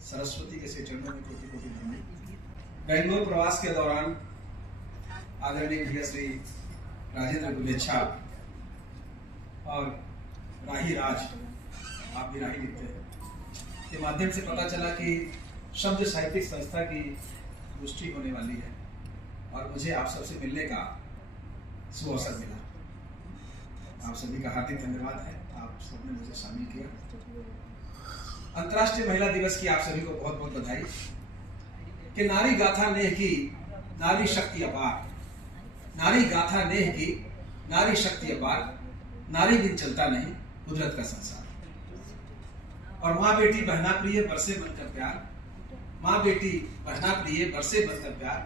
सरस्वती के श्री चरणों में कोटि कोटि नमन। बेंगलोर प्रवास के दौरान आदरणीय भैया श्री राजेंद्र गुलेच्छा और राही राज, आप भी राही लिखते हैं, के माध्यम से पता चला कि शब्द साहित्यिक संस्था की गोष्ठी होने वाली है और मुझे आप सबसे मिलने का सुअवसर मिला। आप सभी का हार्दिक धन्यवाद है, आप सबने मुझे शामिल किया। अंतर्राष्ट्रीय महिला दिवस की आप सभी को बहुत बहुत बधाई। कि नारी गाथा नेह की नारी शक्ति अपार, नारी गाथा नेह की नारी शक्ति अपार, नारी बिन चलता नहीं कुदरत का संसार। और माँ बेटी बहना प्रिय बरसे बनकर प्यार, माँ बेटी बहना प्रिय बरसे बनकर प्यार,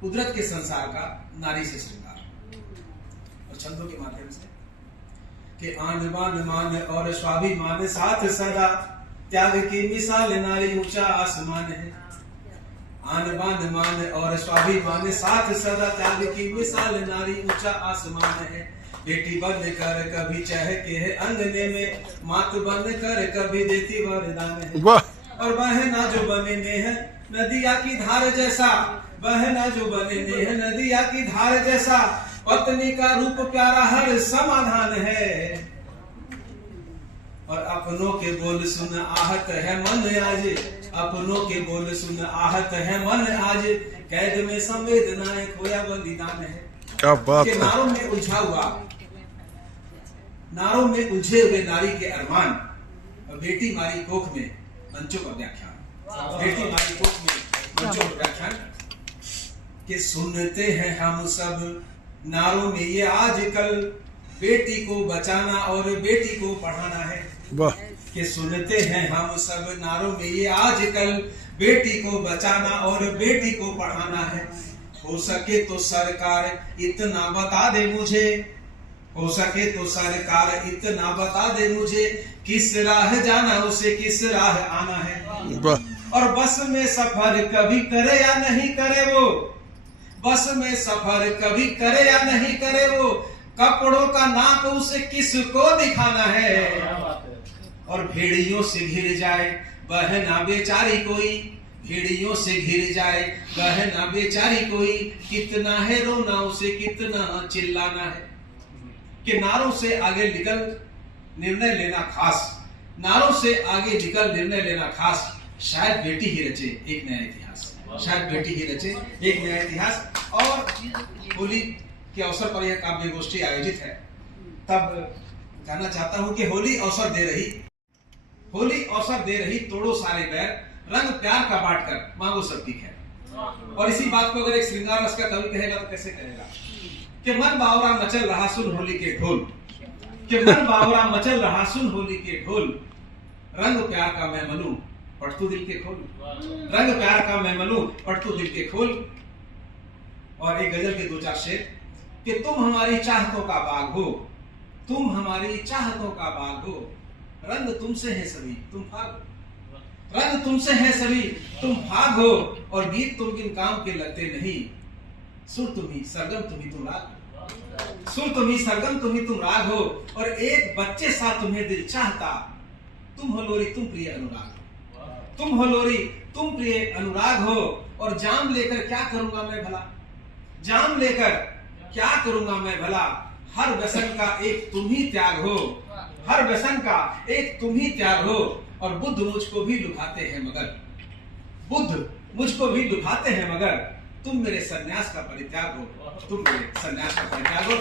कुदरत के संसार का नारी से श्रृंगार। और छंदों के माध्यम से कि आन बान मान और स्वाभिमान साथ सदा, त्याग की मिसाल नारी ऊंचा आसमान है। आन बान मान और स्वाभिमान साथ सदा, त्याग की मिसाल नारी ऊंचा आसमान है। बेटी बन कर कभी चहके है अंगने में, मात बन कर कभी देती वरदान है। और बहना जो बने नेह नदिया की धार जैसा, बहना जो बने नेह नदिया की धार जैसा, पत्नी का रूप प्यारा हर समाधान है। और अपनों के बोल सुन आहत है मन आज, अपनों के बोल सुन आहत है मन आज, कैद में संवेदनाएं खोया बलिदान है। क्या बात है। नारों में उलझा हुआ, नारों में उलझे हुए नारी के अरमान, और बेटी मारी कोख में मंचों का व्याख्यान, बेटी मारी कोख में मंचों का व्याख्यान। कि सुनते हैं हम सब नारों में ये आजकल, बेटी को बचाना और बेटी को पढ़ाना है। कि सुनते हैं हम सब नारों में ये आजकल, बेटी को बचाना और बेटी को पढ़ाना है। हो सके तो सरकार इतना बता दे मुझे, हो सके तो सरकार इतना बता दे मुझे, किस राह जाना उसे किस राह आना है। और बस में सफर कभी करे या नहीं करे वो, बस में सफर कभी करे या नहीं करे वो, कपड़ों का नाप उसे किसको दिखाना है। और भेड़ियों से घिर जाए बहना बेचारी कोई, भेड़ियों से घिर जाए बहना बेचारी कोई, कितना है रोना उसे कितना चिल्लाना है। कि नारों से आगे निकल निर्णय लेना खास, नारों से आगे निकल निर्णय लेना खास, शायद बेटी ही रचे एक नया इतिहास, शायद बेटी ही रचे एक नया इतिहास। और होली के अवसर पर यह काव्य गोष्ठी आयोजित है, तब कहना चाहता हूं कि होली अवसर दे रही, होली अवसर दे रही, तोड़ो सारे बैर, रंग प्यार का बांट कर मांगो सबकी खैर। और इसी बात को अगर एक श्रृंगार रस का कवि कहेगा तो कैसे कहेगा। कि मन बावरा मचल रहा सुन होली के ढोल, कि मन बावरा मचल रहा सुन होली के ढोल, रंग प्यार का मैं मनू पढ़ तू दिल के खोल, रंग प्यार का मैं मनू पढ़ तू दिल के खोल। और एक गजल के दो चार शेर। कि तुम हमारी चाहतों का बाग हो, तुम हमारी चाहतों का बाग हो, रंग तुमसे है सभी तुम भाग, रंग तुमसे है सभी तुम भाग हो, और गीत तुम किन काम के लगते नहीं, सुर तुम्ही सरगम तुम्ही तुम राग, सुर तुम्ही सरगम तुम्ही तुम राग हो। और एक बच्चे सा तुम्हें दिल चाहता, तुम हो लोरी तुम प्रिय अनुराग, तुम हो लोरी तुम प्रिय अनुराग हो। और जाम लेकर क्या करूंगा मैं भला, जाम लेकर क्या करूंगा मैं भला, हर व्यसन का एक तुम ही त्याग हो, हर व्यसन का एक तुम ही त्याग हो। और बुद्ध मुझको भी लुभाते हैं मगर, बुद्ध मुझको भी लुभाते हैं मगर, तुम मेरे सन्यास का परित्याग हो, तुम मेरे सन्यास का परित्याग हो।